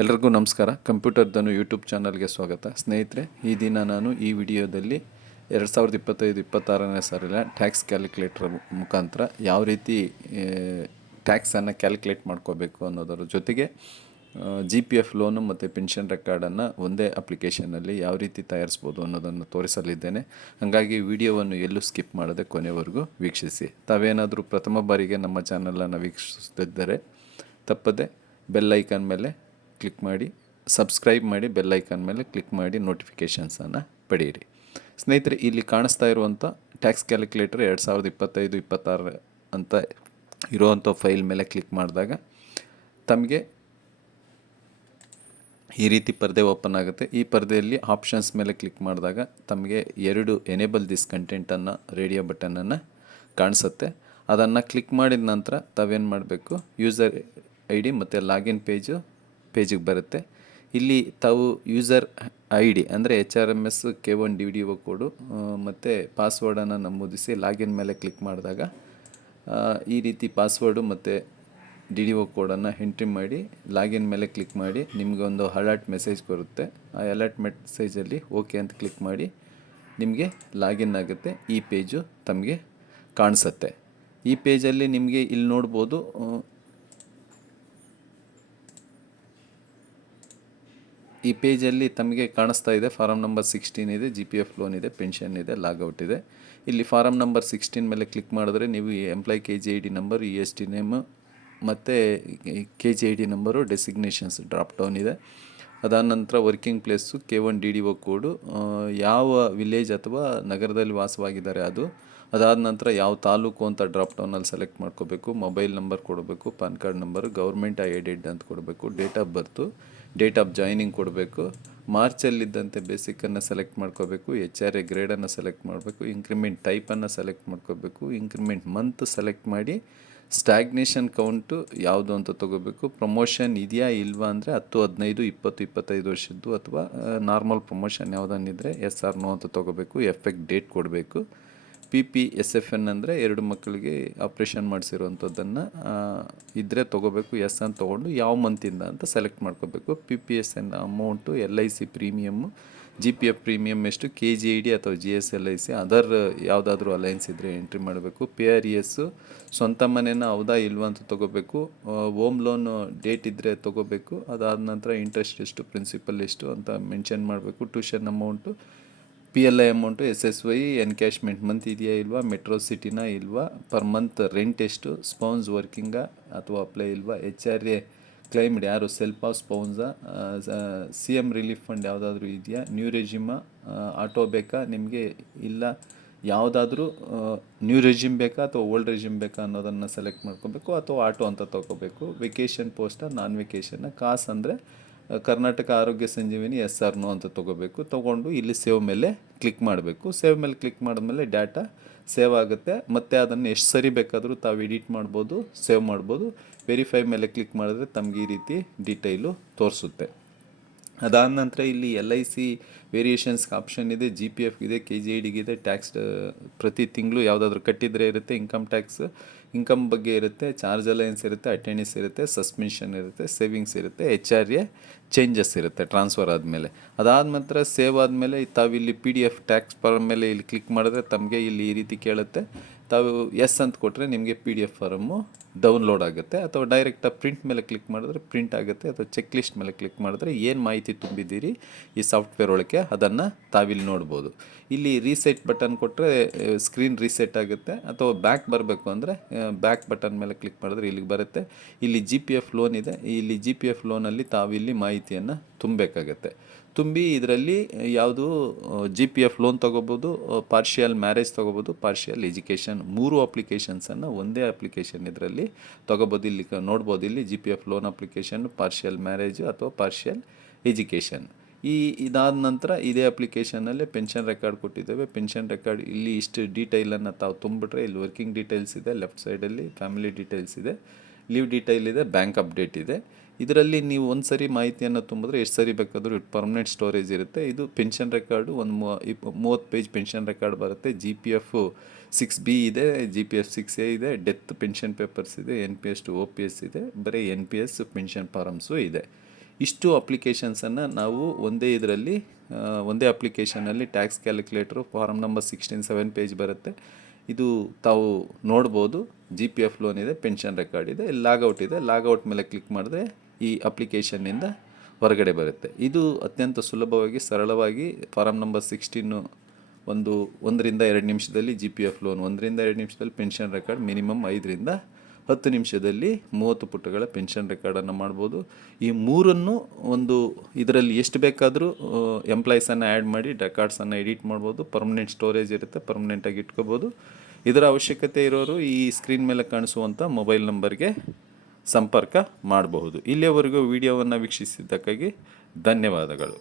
ಎಲ್ರಿಗೂ ನಮಸ್ಕಾರ. ಕಂಪ್ಯೂಟರ್ ಧನು ಯೂಟ್ಯೂಬ್ ಚಾನಲ್ಗೆ ಸ್ವಾಗತ. ಸ್ನೇಹಿತರೆ, ಈ ದಿನ ನಾನು ಈ ವಿಡಿಯೋದಲ್ಲಿ 2025-26ನೇ ಸಾಲಿನ ಟ್ಯಾಕ್ಸ್ ಕ್ಯಾಲ್ಕುಲೇಟರ್ ಮುಖಾಂತರ ಯಾವ ರೀತಿ ಟ್ಯಾಕ್ಸನ್ನು ಕ್ಯಾಲ್ಕುಲೇಟ್ ಮಾಡ್ಕೋಬೇಕು ಅನ್ನೋದರ ಜೊತೆಗೆ GPF ಲೋನು ಮತ್ತು ಪೆನ್ಷನ್ ರೆಕಾರ್ಡನ್ನು ಒಂದೇ ಅಪ್ಲಿಕೇಶನಲ್ಲಿ ಯಾವ ರೀತಿ ತಯಾರಿಸ್ಬೋದು ಅನ್ನೋದನ್ನು ತೋರಿಸಲಿದ್ದೇನೆ. ಹಾಗಾಗಿ ವಿಡಿಯೋವನ್ನು ಎಲ್ಲೂ ಸ್ಕಿಪ್ ಮಾಡದೆ ಕೊನೆವರೆಗೂ ವೀಕ್ಷಿಸಿ. ತಾವೇನಾದರೂ ಪ್ರಥಮ ಬಾರಿಗೆ ನಮ್ಮ ಚಾನಲನ್ನು ವೀಕ್ಷಿಸುತ್ತಿದ್ದರೆ ತಪ್ಪದೆ ಬೆಲ್ ಐಕಾನ್ ಮೇಲೆ ಕ್ಲಿಕ್ ಮಾಡಿ, ಸಬ್ಸ್ಕ್ರೈಬ್ ಮಾಡಿ, ಬೆಲ್ ಐಕಾನ್ ಮೇಲೆ ಕ್ಲಿಕ್ ಮಾಡಿ ನೋಟಿಫಿಕೇಷನ್ಸನ್ನು ಪಡೆಯಿರಿ. ಸ್ನೇಹಿತರೆ, ಇಲ್ಲಿ ಕಾಣಿಸ್ತಾ ಇರುವಂಥ ಟ್ಯಾಕ್ಸ್ ಕ್ಯಾಲ್ಕುಲೇಟರ್ 2025-26 ಅಂತ ಇರುವಂಥ ಫೈಲ್ ಮೇಲೆ ಕ್ಲಿಕ್ ಮಾಡಿದಾಗ ತಮಗೆ ಈ ರೀತಿ ಪರದೆ ಓಪನ್ ಆಗುತ್ತೆ. ಈ ಪರದೆಯಲ್ಲಿ ಆಪ್ಷನ್ಸ್ ಮೇಲೆ ಕ್ಲಿಕ್ ಮಾಡಿದಾಗ ತಮಗೆ 2 ಎನೇಬಲ್ ದಿಸ್ ಕಂಟೆಂಟನ್ನು ರೇಡಿಯೋ ಬಟನನ್ನು ಕಾಣಿಸುತ್ತೆ. ಅದನ್ನು ಕ್ಲಿಕ್ ಮಾಡಿದ ನಂತರ ತಾವೇನು ಮಾಡಬೇಕು, ಯೂಸರ್ ID ಮತ್ತು ಲಾಗಿನ್ ಪೇಜಿಗೆ ಬರುತ್ತೆ. ಇಲ್ಲಿ ತಾವು ಯೂಸರ್ ID ಅಂದರೆ HRMS K1 DDO ಕೋಡು ಮತ್ತು ಪಾಸ್ವರ್ಡನ್ನು ನಮೂದಿಸಿ ಲಾಗಿನ್ ಮೇಲೆ ಕ್ಲಿಕ್ ಮಾಡಿದಾಗ ಈ ರೀತಿ ಪಾಸ್ವರ್ಡು ಮತ್ತು DDO ಕೋಡನ್ನು ಎಂಟ್ರಿ ಮಾಡಿ ಲಾಗಿನ್ ಮೇಲೆ ಕ್ಲಿಕ್ ಮಾಡಿ ನಿಮಗೆ ಒಂದು ಅಲರ್ಟ್ ಮೆಸೇಜ್ ಬರುತ್ತೆ. ಆ ಅಲರ್ಟ್ ಮೆಸೇಜಲ್ಲಿ ಓಕೆ ಅಂತ ಕ್ಲಿಕ್ ಮಾಡಿ ನಿಮಗೆ ಲಾಗಿನ್ ಆಗುತ್ತೆ. ಈ ಪೇಜು ತಮಗೆ ಕಾಣಿಸುತ್ತೆ. ಈ ಪೇಜಲ್ಲಿ ನಿಮಗೆ ಇಲ್ಲಿ ನೋಡ್ಬೋದು, ಈ ಪೇಜಲ್ಲಿ ತಮಗೆ ಕಾಣಿಸ್ತಾ ಇದೆ ಫಾರಮ್ ನಂಬರ್ 16 ಇದೆ, GPF ಲೋನ್ ಇದೆ, ಪೆನ್ಷನ್ ಇದೆ, ಲಾಗೌಟ್ ಇದೆ. ಇಲ್ಲಿ ಫಾರಮ್ ನಂಬರ್ 16 ಮೇಲೆ ಕ್ಲಿಕ್ ಮಾಡಿದ್ರೆ ನೀವು ಈ employ KGID number, EST name ಮತ್ತು KGID number, designations drop down ಇದೆ. ಅದಾದ ನಂತರ ವರ್ಕಿಂಗ್ ಪ್ಲೇಸು, K1 DDO ಕೋಡು, ಯಾವ ವಿಲೇಜ್ ಅಥವಾ ನಗರದಲ್ಲಿ ವಾಸವಾಗಿದ್ದಾರೆ ಅದು. ಅದಾದ ನಂತರ ಯಾವ ತಾಲೂಕು ಅಂತ ಡ್ರಾಪ್ ಡೌನಲ್ಲಿ ಸೆಲೆಕ್ಟ್ ಮಾಡ್ಕೋಬೇಕು. ಮೊಬೈಲ್ ನಂಬರ್ ಕೊಡಬೇಕು, ಪಾನ್ ಕಾರ್ಡ್ ನಂಬರು, ಗೌರ್ಮೆಂಟ್ ಐಡೆಡ್ ಅಂತ ಕೊಡಬೇಕು, date of birth, date of joining ಕೊಡಬೇಕು. ಮಾರ್ಚಲ್ಲಿದ್ದಂತೆ ಬೇಸಿಕನ್ನು ಸೆಲೆಕ್ಟ್ ಮಾಡ್ಕೋಬೇಕು, HRA ಗ್ರೇಡನ್ನು ಸೆಲೆಕ್ಟ್ ಮಾಡಬೇಕು, ಇಂಕ್ರಿಮೆಂಟ್ ಟೈಪನ್ನು ಸೆಲೆಕ್ಟ್ ಮಾಡ್ಕೋಬೇಕು, ಇಂಕ್ರಿಮೆಂಟ್ ಮಂತ್ ಸೆಲೆಕ್ಟ್ ಮಾಡಿ ಸ್ಟ್ಯಾಗ್ನೇಷನ್ ಕೌಂಟು ಯಾವುದು ಅಂತ ತೊಗೋಬೇಕು. ಪ್ರಮೋಷನ್ ಇದೆಯಾ ಇಲ್ವಾ ಅಂದರೆ 10, 15, 20, 25 ವರ್ಷದ್ದು ಅಥವಾ ನಾರ್ಮಲ್ ಪ್ರಮೋಷನ್ ಯಾವುದನ್ನಿದ್ರೆ ಎಸ್ ಆರ್ ನೋ ಅಂತ ತೊಗೋಬೇಕು. ಎಫೆಕ್ಟ್ ಡೇಟ್ ಕೊಡಬೇಕು. PPSFN ಅಂದರೆ 2 ಮಕ್ಕಳಿಗೆ ಆಪ್ರೇಷನ್ ಮಾಡಿಸಿರುವಂಥದ್ದನ್ನು ಇದ್ದರೆ ತೊಗೋಬೇಕು. ಎಸ್ ಅಂತ ತೊಗೊಂಡು ಯಾವ ಮಂತಿಂದ ಅಂತ ಸೆಲೆಕ್ಟ್ ಮಾಡ್ಕೋಬೇಕು. PPSN amount, LIC premium, GPF premium ಎಷ್ಟು, KGID ಅಥವಾ GSLIC ಅದರ್ ಯಾವುದಾದ್ರೂ ಅಲೈನ್ಸ್ ಇದ್ದರೆ ಎಂಟ್ರಿ ಮಾಡಬೇಕು. PRES ಸ್ವಂತ ಮನೆನ ಹೌದಾ ಇಲ್ವಾ ಅಂತ ತೊಗೋಬೇಕು. ಹೋಮ್ ಲೋನ್ ಡೇಟ್ ಇದ್ದರೆ ತೊಗೋಬೇಕು. ಅದಾದ ನಂತರ ಇಂಟ್ರೆಸ್ಟ್ ಎಷ್ಟು, ಪ್ರಿನ್ಸಿಪಲ್ ಎಷ್ಟು ಅಂತ ಮೆನ್ಷನ್ ಮಾಡಬೇಕು. Tuition amount, PLI amount, SSY encashment month ಇದೆಯಾ ಇಲ್ವಾ, ಮೆಟ್ರೋ ಸಿಟಿನ ಇಲ್ವಾ, ಪರ್ ಮಂತ್ ರೆಂಟ್ ಎಷ್ಟು, ಸ್ಪೌನ್ಸ್ ವರ್ಕಿಂಗಾ ಅಥವಾ ಅಪ್ಲೈ ಇಲ್ವಾ, HRA ಕ್ಲೈಮ್ಡ್ ಯಾರು, ಸೆಲ್ಫ್ ಆಫ್ ಸ್ಪೌನ್ಸಾ, CM ರಿಲೀಫ್ ಫಂಡ್ ಯಾವುದಾದ್ರೂ ಇದೆಯಾ, ನ್ಯೂ ರೆಜಿಮಾ, ಆಟೋ ಬೇಕಾ ನಿಮಗೆ, ಇಲ್ಲ ಯಾವುದಾದ್ರೂ ನ್ಯೂ ರೆಜಿಮ್ ಬೇಕಾ ಅಥವಾ ಓಲ್ಡ್ ರೆಜಿಮ್ ಬೇಕಾ ಅನ್ನೋದನ್ನು ಸೆಲೆಕ್ಟ್ ಮಾಡ್ಕೋಬೇಕು ಅಥವಾ ಆಟೋ ಅಂತ ತೊಗೋಬೇಕು. ವೆಕೇಷನ್ ಪೋಸ್ಟಾ, ನಾನ್ ವೆಕೇಷನ್ನ, ಕಾಸ್ ಅಂದರೆ ಕರ್ನಾಟಕ ಆರೋಗ್ಯ ಸಂಜೀವಿನಿ ಎಸ್ ಆರ್ ನೋ ಅಂತ ತೊಗೋಬೇಕು. ತೊಗೊಂಡು ಇಲ್ಲಿ ಸೇವ್ ಮೇಲೆ ಕ್ಲಿಕ್ ಮಾಡಬೇಕು. ಸೇವ್ ಮೇಲೆ ಕ್ಲಿಕ್ ಮಾಡಿದ್ಮೇಲೆ ಡಾಟಾ ಸೇವ್ ಆಗುತ್ತೆ. ಮತ್ತು ಅದನ್ನು ಎಷ್ಟು ಸರಿ ಬೇಕಾದರೂ ತಾವು ಎಡಿಟ್ ಮಾಡ್ಬೋದು, ಸೇವ್ ಮಾಡ್ಬೋದು. ವೆರಿಫೈ ಮೇಲೆ ಕ್ಲಿಕ್ ಮಾಡಿದ್ರೆ ತಮಗೆ ಈ ರೀತಿ ಡೀಟೈಲು ತೋರಿಸುತ್ತೆ. ಅದಾದ ನಂತರ ಇಲ್ಲಿ LIC ವೇರಿಯೇಷನ್ಸ್ಗೆ ಆಪ್ಷನ್ ಇದೆ, GPF ಇದೆ, KGIDಗಿದೆ, ಟ್ಯಾಕ್ಸ್ ಪ್ರತಿ ತಿಂಗಳು ಯಾವುದಾದ್ರೂ ಕಟ್ಟಿದರೆ ಇರುತ್ತೆ, ಇನ್ಕಮ್ ಬಗ್ಗೆ ಇರುತ್ತೆ, ಚಾರ್ಜ್ ಅಲೈನ್ಸ್ ಇರುತ್ತೆ, ಅಟೆಂಡೆನ್ಸ್ ಇರುತ್ತೆ, ಸಸ್ಪೆನ್ಷನ್ ಇರುತ್ತೆ, ಸೇವಿಂಗ್ಸ್ ಇರುತ್ತೆ, HRA ಚೇಂಜಸ್ ಇರುತ್ತೆ ಟ್ರಾನ್ಸ್ಫರ್ ಆದಮೇಲೆ. ಅದಾದ ನಂತರ ಸೇವ್ ಆದಮೇಲೆ ತಾವಿಲ್ಲಿ PDF ಟ್ಯಾಕ್ಸ್ ಫಾರಮ್ ಮೇಲೆ ಇಲ್ಲಿ ಕ್ಲಿಕ್ ಮಾಡಿದ್ರೆ ತಮಗೆ ಇಲ್ಲಿ ಈ ರೀತಿ ಕೇಳುತ್ತೆ. ತಾವು ಎಸ್ ಅಂತ ಕೊಟ್ಟರೆ ನಿಮಗೆ PDF ಫಾರಮ್ಮು ಡೌನ್ಲೋಡ್ ಆಗುತ್ತೆ. ಅಥವಾ ಡೈರೆಕ್ಟಾಗಿ ಪ್ರಿಂಟ್ ಮೇಲೆ ಕ್ಲಿಕ್ ಮಾಡಿದ್ರೆ ಪ್ರಿಂಟ್ ಆಗುತ್ತೆ. ಅಥವಾ ಚೆಕ್ ಲಿಸ್ಟ್ ಮೇಲೆ ಕ್ಲಿಕ್ ಮಾಡಿದ್ರೆ ಏನು ಮಾಹಿತಿ ತುಂಬಿದ್ದೀರಿ ಈ ಸಾಫ್ಟ್ವೇರ್ ಒಳಗೆ ಅದನ್ನು ತಾವಿಲ್ಲಿ ನೋಡ್ಬೋದು. ಇಲ್ಲಿ ರೀಸೆಟ್ ಬಟನ್ ಕೊಟ್ಟರೆ ಸ್ಕ್ರೀನ್ ರೀಸೆಟ್ ಆಗುತ್ತೆ. ಅಥವಾ ಬ್ಯಾಕ್ ಬರಬೇಕು ಅಂದರೆ ಬ್ಯಾಕ್ ಬಟನ್ ಮೇಲೆ ಕ್ಲಿಕ್ ಮಾಡಿದ್ರೆ ಇಲ್ಲಿಗೆ ಬರುತ್ತೆ. ಇಲ್ಲಿ GPF ಲೋನ್ ಇದೆ. ಇಲ್ಲಿ GPF ಲೋನಲ್ಲಿ ತಾವಿಲ್ಲಿ ಮಾಹಿತಿಯನ್ನು ತುಂಬಬೇಕಾಗತ್ತೆ. ತುಂಬಿ ಇದರಲ್ಲಿ ಯಾವುದು GPF ಲೋನ್ ತೊಗೋಬೋದು, ಪಾರ್ಷಿಯಲ್ ಮ್ಯಾರೇಜ್ ತೊಗೋಬೋದು, ಪಾರ್ಷಿಯಲ್ ಎಜುಕೇಷನ್ 3 ಅಪ್ಲಿಕೇಶನ್ಸನ್ನು ಒಂದೇ ಅಪ್ಲಿಕೇಶನ್ ಇದರಲ್ಲಿ ತೊಗೋಬೋದು. ಇಲ್ಲಿ ನೋಡ್ಬೋದು, ಇಲ್ಲಿ GPF loan application, partial marriage ಅಥವಾ ಪಾರ್ಷಿಯಲ್ ಎಜುಕೇಷನ್. ಇದಾದ ನಂತರ ಇದೇ ಅಪ್ಲಿಕೇಶನಲ್ಲಿ ಪೆನ್ಷನ್ ರೆಕಾರ್ಡ್ ಕೊಟ್ಟಿದ್ದೇವೆ. ಪೆನ್ಷನ್ ರೆಕಾರ್ಡ್ ಇಲ್ಲಿ ಇಷ್ಟು ಡೀಟೈಲನ್ನು ತಾವು ತುಂಬಿಟ್ರೆ ಇಲ್ಲಿ ವರ್ಕಿಂಗ್ ಡೀಟೇಲ್ಸ್ ಇದೆ, ಲೆಫ್ಟ್ ಸೈಡಲ್ಲಿ ಫ್ಯಾಮಿಲಿ ಡೀಟೇಲ್ಸ್ ಇದೆ, ಲೀವ್ ಡೀಟೈಲ್ ಇದೆ, ಬ್ಯಾಂಕ್ ಅಪ್ಡೇಟ್ ಇದೆ. ಇದರಲ್ಲಿ ನೀವು ಒಂದು ಸರಿ ಮಾಹಿತಿಯನ್ನು ತುಂಬಿದ್ರೆ ಎಷ್ಟು ಸರಿ ಬೇಕಾದರೂ ಪರ್ಮನೆಂಟ್ ಸ್ಟೋರೇಜ್ ಇರುತ್ತೆ. ಇದು ಪೆನ್ಷನ್ ರೆಕಾರ್ಡು ಒಂದು 30 ಪೇಜ್ ಪೆನ್ಷನ್ ರೆಕಾರ್ಡ್ ಬರುತ್ತೆ. GPF 6B ಇದೆ, GPF 6A ಇದೆ, ಡೆತ್ ಪೆನ್ಷನ್ ಪೇಪರ್ಸ್ ಇದೆ, NPS ಟು OPS ಇದೆ, ಬರೀ NPS ಪೆನ್ಷನ್ ಫಾರಮ್ಸು ಇದೆ. ಇಷ್ಟು ಅಪ್ಲಿಕೇಶನ್ಸನ್ನು ನಾವು ಒಂದೇ ಅಪ್ಲಿಕೇಶನಲ್ಲಿ ಟ್ಯಾಕ್ಸ್ ಕ್ಯಾಲ್ಕುಲೇಟ್ರು ಫಾರಮ್ ನಂಬರ್ 16 7 ಪೇಜ್ ಬರುತ್ತೆ. ಇದು ತಾವು ನೋಡ್ಬೋದು. ಜಿ ಪಿ ಎಫ್ ಲೋನ್ ಇದೆ, ಪೆನ್ಷನ್ ರೆಕಾರ್ಡ್ ಇದೆ, ಇಲ್ಲಿ ಲಾಗೌಟ್ ಇದೆ. ಲಾಗೌಟ್ ಮೇಲೆ ಕ್ಲಿಕ್ ಮಾಡಿದ್ರೆ ಈ ಅಪ್ಲಿಕೇಶನ್ನಿಂದ ಹೊರಗಡೆ ಬರುತ್ತೆ. ಇದು ಅತ್ಯಂತ ಸುಲಭವಾಗಿ ಸರಳವಾಗಿ ಫಾರಮ್ ನಂಬರ್ 16 ಒಂದರಿಂದ 2 ನಿಮಿಷದಲ್ಲಿ ಜಿ ಪಿ ಎಫ್ ಲೋನ್, 1ರಿಂದ 2 ನಿಮಿಷದಲ್ಲಿ ಪೆನ್ಷನ್ ರೆಕಾರ್ಡ್, ಮಿನಿಮಮ್ 5ರಿಂದ 10 ನಿಮಿಷದಲ್ಲಿ 30 ಪುಟಗಳ ಪೆನ್ಷನ್ ರೆಕಾರ್ಡನ್ನು ಮಾಡ್ಬೋದು. ಈ ಮೂರನ್ನು ಇದರಲ್ಲಿ ಎಷ್ಟು ಬೇಕಾದರೂ ಎಂಪ್ಲಾಯೀಸನ್ನು ಆ್ಯಡ್ ಮಾಡಿ ರೆಕಾರ್ಡ್ಸನ್ನು ಎಡಿಟ್ ಮಾಡ್ಬೋದು. ಪರ್ಮನೆಂಟ್ ಸ್ಟೋರೇಜ್ ಇರುತ್ತೆ, ಪರ್ಮನೆಂಟಾಗಿ ಇಟ್ಕೋಬೋದು. ಇದರ ಅವಶ್ಯಕತೆ ಇರೋರು ಈ ಸ್ಕ್ರೀನ್ ಮೇಲೆ ಕಾಣಿಸುವಂಥ ಮೊಬೈಲ್ ನಂಬರ್ಗೆ ಸಂಪರ್ಕ ಮಾಡಬಹುದು. ಇಲ್ಲಿಯವರೆಗೂ ವಿಡಿಯೋವನ್ನು ವೀಕ್ಷಿಸಿದ್ದಕ್ಕಾಗಿ ಧನ್ಯವಾದಗಳು.